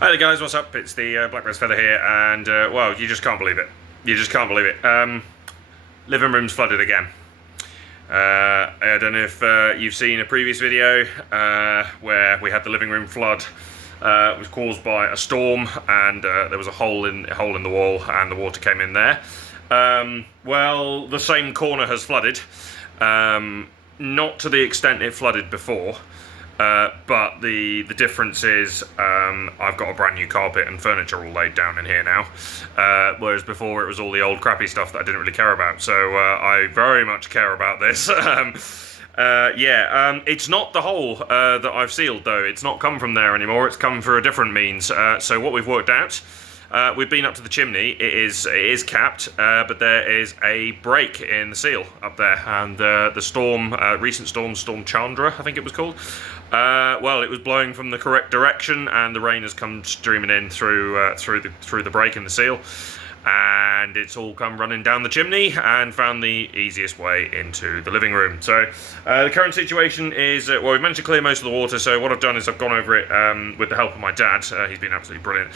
Hi there guys, what's up? It's the Blackbird's Feather here, and well, you just can't believe it. You just can't believe it. Living room's flooded again. I don't know if you've seen a previous video where we had the living room flood. It was caused by a storm, and there was a hole in the wall, and the water came in there. Well, the same corner has flooded. Not to the extent it flooded before. But the difference is I've got a brand new carpet and furniture all laid down in here now, whereas before it was all the old crappy stuff that I didn't really care about. So I very much care about this. It's not the hole that I've sealed though. It's not come from there anymore. It's come through a different means. So what we've worked out. We've been up to the chimney. It is capped, but there is a break in the seal up there, and the storm, recent storm, Storm Chandra, I think it was called. Well, it was blowing from the correct direction, and the rain has come streaming in through the break in the seal, and it's all come running down the chimney and found the easiest way into the living room. So the current situation is, well, we've managed to clear most of the water. So what I've done is I've gone over it with the help of my dad. He's been absolutely brilliant.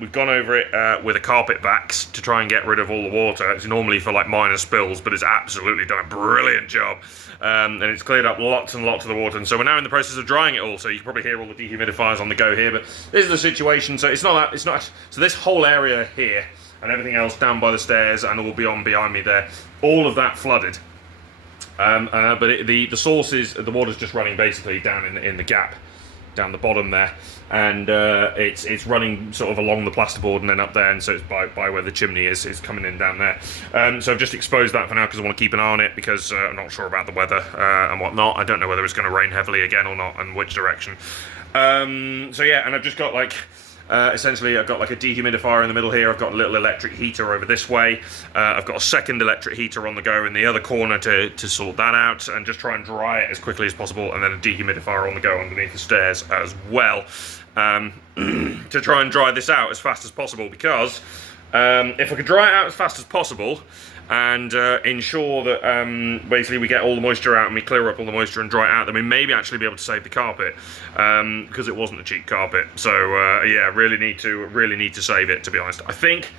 We've gone over it with a carpet backs to try and get rid of all the water. It's normally for like minor spills, but it's absolutely done a brilliant job. And it's cleared up lots and lots of the water, and so we're now in the process of drying it all. So you can probably hear all the dehumidifiers on the go here, but this is the situation. So so this whole area here and everything else down by the stairs and all beyond behind me there, all of that flooded. But the source is, the water's just running basically down in the gap down the bottom there, and it's running sort of along the plasterboard and then up there, and so it's by where the chimney is coming in down there. So I've just exposed that for now because I want to keep an eye on it, because I'm not sure about the weather and whatnot. I don't know whether it's going to rain heavily again or not, and which direction. So yeah, and I've just got like essentially I've got like a dehumidifier in the middle here. I've got a little electric heater over this way. I've got a second electric heater on the go in the other corner to sort that out and just try and dry it as quickly as possible, and then a dehumidifier on the go underneath the stairs as well, to try and dry this out as fast as possible, because if I could dry it out as fast as possible and ensure that basically we get all the moisture out and we clear up all the moisture and dry it out, then we maybe actually be able to save the carpet, because it wasn't a cheap carpet. So yeah, really need to save it, to be honest. I think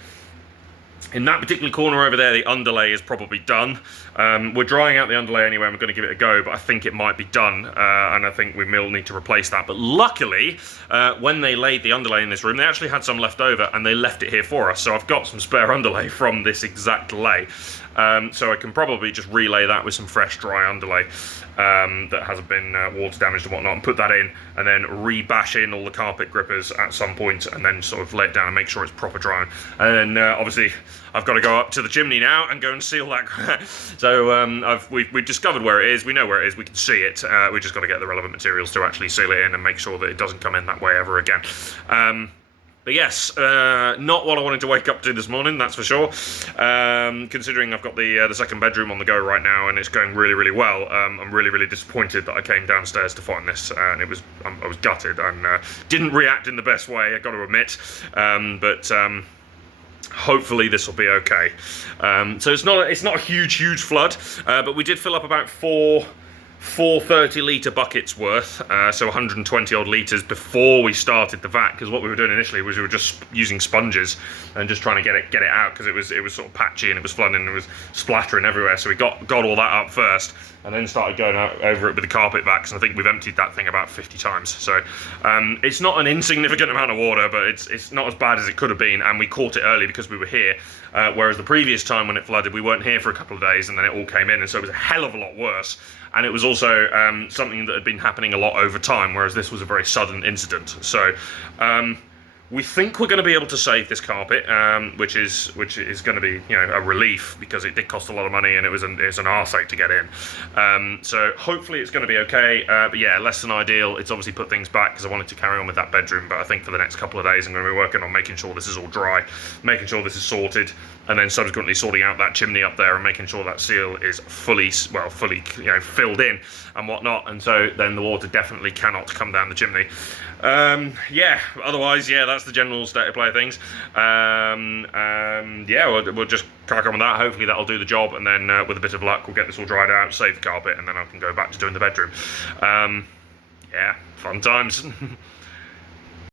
in that particular corner over there, the underlay is probably done. We're drying out the underlay anyway, and we're going to give it a go, but I think it might be done, and I think we will need to replace that. But luckily, when they laid the underlay in this room, they actually had some left over, and they left it here for us. So I've got some spare underlay from this exact lay. So I can probably just relay that with some fresh dry underlay that hasn't been water damaged and whatnot, and put that in, and then re-bash in all the carpet grippers at some point, and then sort of lay it down and make sure it's proper drying. And then obviously I've got to go up to the chimney now and go and seal that. So we've discovered where it is. We know where it is. We can see it. We just got to get the relevant materials to actually seal it in and make sure that it doesn't come in that way ever again. But yes, not what I wanted to wake up to this morning, that's for sure. Considering I've got the second bedroom on the go right now, and it's going really, really well. I'm really, really disappointed that I came downstairs to find this, and I was gutted and didn't react in the best way, I got to admit. But hopefully this will be okay. So it's not a huge flood, but we did fill up about four 30-litre buckets worth, so 120 odd litres before we started the vat, because what we were doing initially was we were just using sponges and just trying to get it out, because it was sort of patchy and it was flooding and it was splattering everywhere. So we got all that up first, and then started going out over it with the carpet backs, and I think we've emptied that thing about 50 times. So it's not an insignificant amount of water, but it's not as bad as it could have been, and we caught it early because we were here, whereas the previous time when it flooded, we weren't here for a couple of days, and then it all came in, and so it was a hell of a lot worse. And it was also something that had been happening a lot over time, whereas this was a very sudden incident. So we think we're going to be able to save this carpet, which is going to be, you know, a relief, because it did cost a lot of money and it's an arseache to get in. So hopefully it's going to be okay. But yeah, less than ideal. It's obviously put things back because I wanted to carry on with that bedroom. But I think for the next couple of days I'm going to be working on making sure this is all dry, making sure this is sorted, and then subsequently sorting out that chimney up there and making sure that seal is fully filled in and whatnot. And so then the water definitely cannot come down the chimney. Yeah, otherwise, yeah, that's the general state of play of things. Yeah, we'll just crack on with that. Hopefully that'll do the job, and then with a bit of luck we'll get this all dried out, save the carpet, and then I can go back to doing the bedroom. Yeah, fun times.